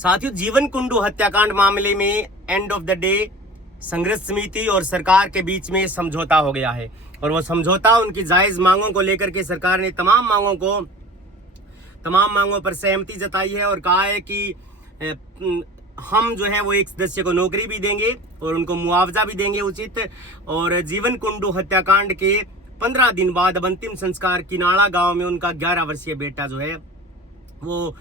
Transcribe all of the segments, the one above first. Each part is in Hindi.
साथियों, जीवन कुंडू हत्याकांड मामले में एंड ऑफ द डे संघर्ष समिति और सरकार के बीच में समझौता हो गया है और वो समझौता उनकी जायज मांगों को लेकर के सरकार ने तमाम मांगों पर सहमति जताई है और कहा है कि हम जो है वो एक सदस्य को नौकरी भी देंगे और उनको मुआवजा भी देंगे उचित। और जीवन कुंडू हत्याकांड के 15 दिन बाद अब अंतिम संस्कार किनाड़ा गांव में उनका 11 वर्षीय बेटा जो है वो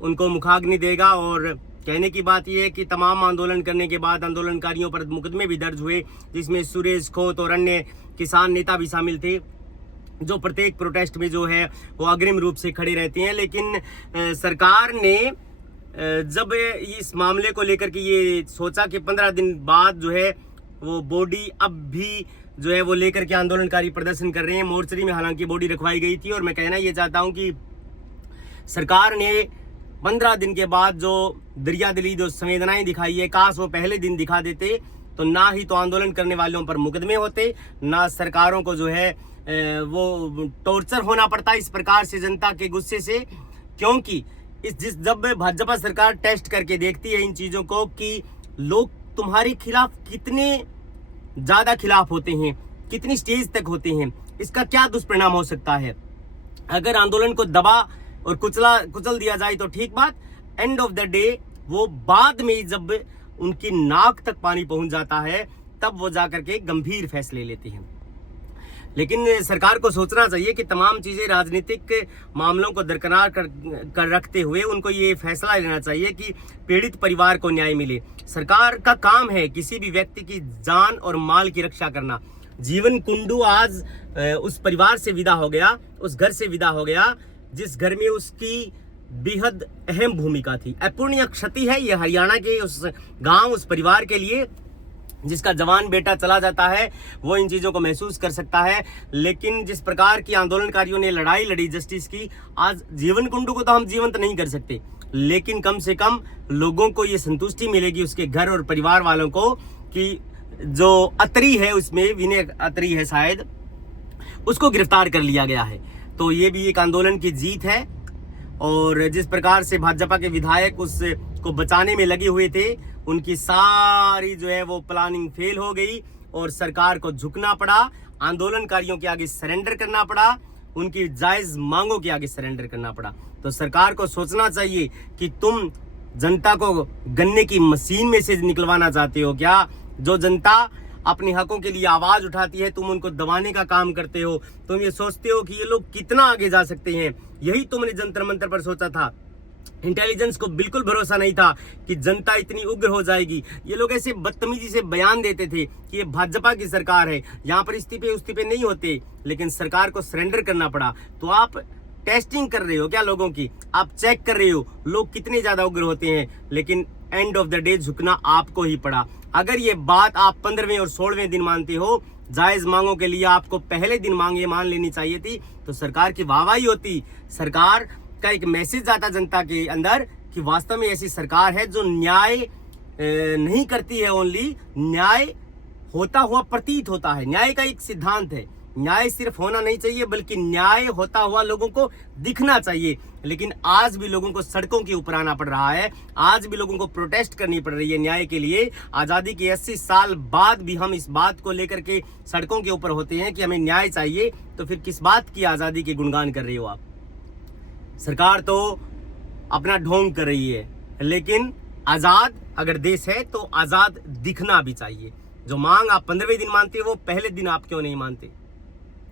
उनको मुखाग्नि देगा। और कहने की बात यह है कि तमाम आंदोलन करने के बाद आंदोलनकारियों पर मुकदमे भी दर्ज हुए, जिसमें सुरेश खोत और अन्य किसान नेता भी शामिल थे, जो प्रत्येक प्रोटेस्ट में जो है वो अग्रिम रूप से खड़े रहते हैं। लेकिन सरकार ने जब इस मामले को लेकर के ये सोचा कि 15 दिन बाद जो है वो बॉडी अब भी जो है वो लेकर के आंदोलनकारी प्रदर्शन कर रहे हैं। मोर्चरी में हालांकि बॉडी रखवाई गई थी और मैं कहना ये चाहता हूँ कि सरकार ने 15 दिन के बाद जो दरियादिली जो संवेदनाएं दिखाई है, काश वो पहले दिन दिखा देते तो ना ही तो आंदोलन करने वालों पर मुकदमे होते, ना सरकारों को जो है वो टॉर्चर होना पड़ता इस प्रकार से जनता के गुस्से से। क्योंकि जब भाजपा सरकार टेस्ट करके देखती है इन चीजों को कि लोग तुम्हारे खिलाफ कितने ज्यादा खिलाफ होते हैं, कितनी स्टेज तक होते हैं, इसका क्या दुष्परिणाम हो सकता है। अगर आंदोलन को दबा और कुचल दिया जाए तो ठीक बात, एंड ऑफ द डे वो बाद में जब उनकी नाक तक पानी पहुंच जाता है तब वो जाकर के गंभीर फैसले लेते हैं। लेकिन सरकार को सोचना चाहिए कि तमाम चीजें राजनीतिक मामलों को दरकिनार कर रखते हुए उनको ये फैसला लेना चाहिए कि पीड़ित परिवार को न्याय मिले। सरकार का काम है किसी भी व्यक्ति की जान और माल की रक्षा करना। जीवन कुंडू आज उस परिवार से विदा हो गया, उस घर से विदा हो गया जिस घर में उसकी बेहद अहम भूमिका थी। अपूर्णीय क्षति है ये हरियाणा के उस गांव, उस परिवार के लिए जिसका जवान बेटा चला जाता है, वो इन चीजों को महसूस कर सकता है। लेकिन जिस प्रकार की आंदोलनकारियों ने लड़ाई लड़ी जस्टिस की, आज जीवन कुंडू को तो हम जीवंत नहीं कर सकते, लेकिन कम से कम लोगों को ये संतुष्टि मिलेगी उसके घर और परिवार वालों को कि जो अतरी है, उसमें विनय अतरी है शायद, उसको गिरफ्तार कर लिया गया है। तो ये भी एक आंदोलन की जीत है। और जिस प्रकार से भाजपा के विधायक उसको बचाने में लगे हुए थे, उनकी सारी जो है वो प्लानिंग फेल हो गई और सरकार को झुकना पड़ा, आंदोलनकारियों के आगे सरेंडर करना पड़ा, उनकी जायज मांगों के आगे सरेंडर करना पड़ा। तो सरकार को सोचना चाहिए कि तुम जनता को गन्ने की मशीन में से निकलवाना चाहते हो क्या? जो जनता अपने हकों के लिए आवाज उठाती है, तुम उनको दबाने का काम करते हो। तुम ये सोचते हो कि ये लोग कितना आगे जा सकते हैं। यही तुमने जंतर मंतर पर सोचा था। इंटेलिजेंस को बिल्कुल भरोसा नहीं था कि जनता इतनी उग्र हो जाएगी। ये लोग ऐसे बदतमीजी से बयान देते थे कि ये भाजपा की सरकार है, यहाँ पर इस्तीफे नहीं होते, लेकिन सरकार को सरेंडर करना पड़ा। तो आप टेस्टिंग कर रहे हो क्या लोगों की? आप चेक कर रहे हो लोग कितने ज्यादा उग्र होते हैं, लेकिन एंड ऑफ द डे झुकना आपको ही पड़ा। अगर ये बात आप 15वें और 16वें दिन मानते हो, जायज मांगों के लिए आपको पहले दिन मान लेनी चाहिए थी, तो सरकार की वाहवाही होती। सरकार का एक मैसेज आता जनता के अंदर कि वास्तव में ऐसी सरकार है जो न्याय नहीं करती है, ओनली न्याय होता हुआ प्रतीत होता है। न्याय का एक सिद्धांत है, न्याय सिर्फ होना नहीं चाहिए बल्कि न्याय होता हुआ लोगों को दिखना चाहिए। लेकिन आज भी लोगों को सड़कों के ऊपर आना पड़ रहा है, आज भी लोगों को प्रोटेस्ट करनी पड़ रही है न्याय के लिए। आजादी के 80 साल बाद भी हम इस बात को लेकर के सड़कों के ऊपर होते हैं कि हमें न्याय चाहिए। तो फिर किस बात की आजादी के गुणगान कर रहे हो आप? सरकार तो अपना ढोंग कर रही है, लेकिन आजाद अगर देश है तो आजाद दिखना भी चाहिए। जो मांग आप 15वें दिन मानते हो, वो पहले दिन आप क्यों नहीं मानते?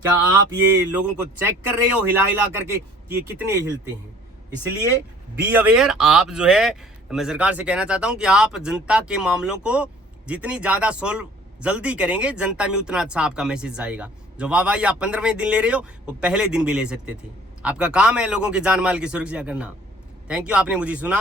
क्या आप ये लोगों को चेक कर रहे हो हिला हिला करके कि ये कितने हिलते हैं? इसलिए बी अवेयर। आप जो है, मैं सरकार से कहना चाहता हूं कि आप जनता के मामलों को जितनी ज्यादा सोल्व जल्दी करेंगे, जनता में उतना अच्छा आपका मैसेज जाएगा। जो वाहवाही आप 15वें दिन ले रहे हो, वो पहले दिन भी ले सकते थे। आपका काम है लोगों की जान माल की सुरक्षा करना। थैंक यू, आपने मुझे सुना।